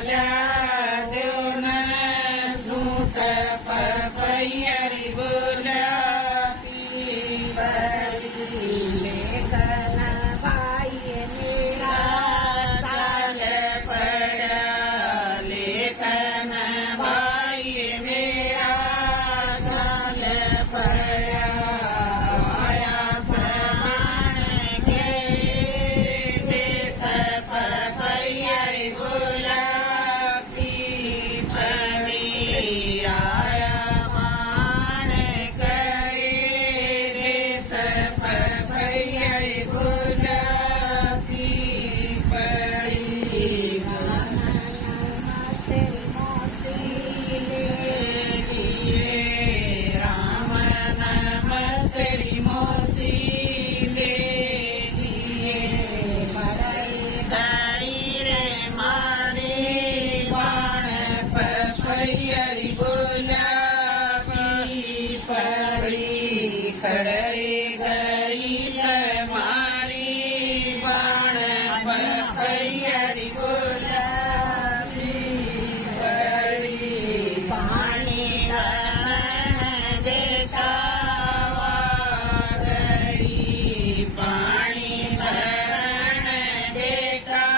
સમકાલા દેવના સૂટ પપૈયારી ગુલાબી પડી લેખના ભાઈએ મેરા ચાલ પડ્યા લેખના ભાઈએ મેરા ચાલ પડ્યા આયા સમાણ કે દેશ પપૈયારી ગુલાબી પડી આયા માણ કરે દેશ પપૈયારી ગુલાબી પડી રામ નમસ્તરી મોસી લેજીએ તારી રે મારી બાણ પપૈયારી ગુલાબી પડી ખડરે ગઈ છે મારી બાણ પપૈયારી ગુલાબી